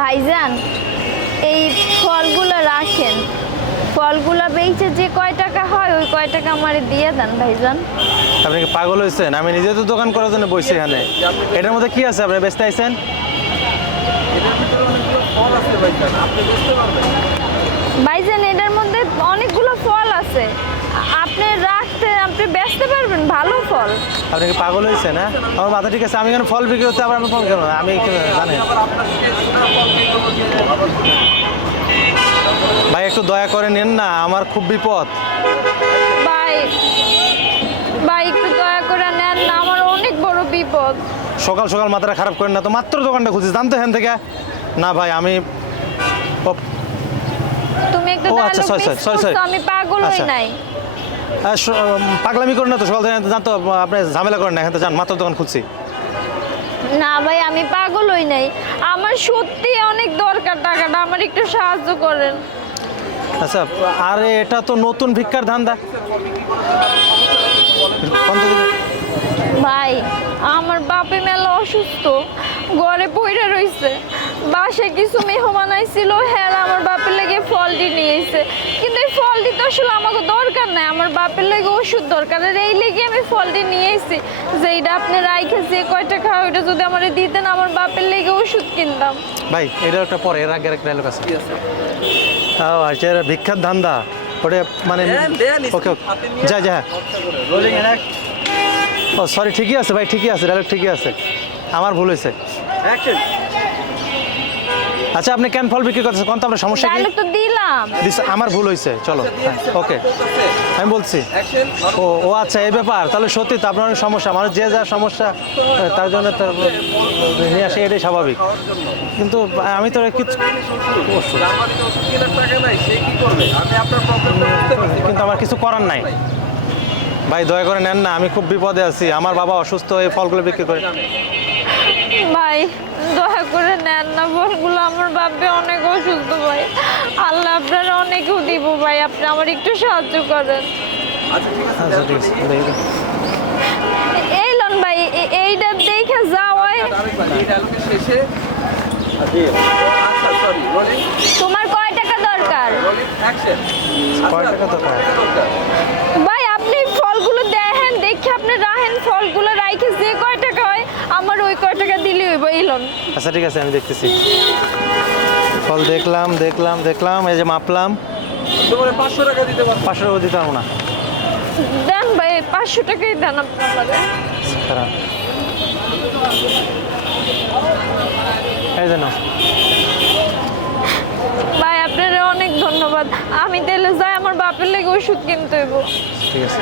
ভাইজান, এই ফলগুলো রাখেন। ফলগুলো বেচে যে কয় টাকা হয় ওই কয় টাকা আমারে দিয়ে দেন ভাইজান। আপনি কি পাগল হয়েছেন? আমি নিজে তো দোকান করার জন্য বসছি এখানে। এটার মধ্যে কি আছে আপনি বেচতে আইছেন? ভাইজান, এটার মধ্যে অনেকগুলো ফল আছে, আপনি রাখতে আপনি বেচতে পারবেন ভালো ফল। আপনি কি পাগল হয়েছেন? হ্যাঁ, আমার মাথা ঠিক আছে। আমি এখানে ফল বিক্রি করতে আবার আমি ফল কেন? আমি জানেন ভাই, একটু দয়া করে নেন না, আমার খুব বিপদ। ভাই ভাই একটু দয়া করে নেন না, আমার অনেক বড় বিপদ। সকাল সকাল মাথাটা খারাপ করেন না তো, মাত্র দোকানটা খুঁজছি, জানতো এখান থেকে। না ভাই, আমি তুমি একটু আচ্ছা, sorry. আমি পাগল হই আচ্ছা। নাই। পাগলামি করেন না তো, সকাল থেকে জানতো আপনি ঝামেলা করেন না, এখান থেকে যান, মাত্র দোকান খুঁজছি। না ভাই, আমি পাগল হই নাই, আমার সত্যি অনেক দরকার টাকাটা, আমার একটু সাহায্য করেন। আচ্ছা, আরে এটা তো নতুন ভিক্ষার ধান্দা। ভাই, আমার বাপে মেলা অসুস্থ, ঘরে পইরা রইছে, বাসায় কিছু মেহমান আইছিল, হ্যাঁ আমার বাপের লেগে ফলটি নিয়ে এসে, কিন্তু এই ফলটি তো আসলে আমাকে দরকার নাই, আমার বাপের লেগে ওষুধ দরকার, আর এই লেগে আমি ফলটি নিয়ে এসেছি। যেইটা আপনি রাইখে যে কয়টা খাওয়া ওইটা যদি আমার দিতেন, আমার বাপের লেগে ওষুধ কিনতাম। ভাই, এটা একটা পরে, এর আগে একটা ডায়লগ আছে। আচ্ছা, ভিক্ষার ধান্দা ওটা মানে ওকে যা যা। ও সরি, ঠিকই আছে ভাই, ঠিকই আছে, ডায়লগ ঠিকই আছে, আমার ভুল হয়েছে। আচ্ছা, আপনি কেন ফল বিক্রি করতেছেন কোন তো? আপনার সমস্যা কি? ডায়লগ তো দিলাম। আমার ভুল হয়েছে, চলো ওকে আমি বলছি। ও আচ্ছা, এই ব্যাপার, তাহলে সত্যি তো আপনার অনেক সমস্যা, মানুষ যে যা সমস্যা তার জন্য তার নিয়ে আসে, এটাই স্বাভাবিক। কিন্তু আমি তো কিছু, কিন্তু আমার কিছু করার নাই ভাই, দয়া করে নেন না, আমি খুব বিপদে আছি, আমার বাবা অসুস্থ, এই ফলগুলো বিক্রি করে। ভাই দয়া করে নেন না ফলগুলো, আমার বাপে অনেক অসুস্থ ভাই, আল্লাহ আপনার অনেকেও দিব ভাই, আপনি আমার একটু সাহায্য করেন। আচ্ছা ঠিক আছে, এই লন ভাই, এইটা দেখে যাওয়াই। তোমার কয় টাকা দরকার? কয় টাকা তো পায়? ভাই আপনি ফলগুলো দেখেন, দেখে আপনি রাখেন, ফলগুলো রাইখে যে কয় টাকা হয় আমার ওই কয় টাকা দিলে হইব। এই লন। আচ্ছা ঠিক আছে, আমি দেখতেছি। ফল দেখলাম দেখলাম দেখলাম, এই যে মাপলাম। 500 টাকা দিতে পারবো না। দেন ভাই, 500 টাকাই দেন আপনি আমাদের। খারাপ, এই যে না ভাই আপনার অনেক ধন্যবাদ, আমি তাহলে যাই, আমার বাপের লেগে ওষুধ কিনতে হইব। ঠিক আছে।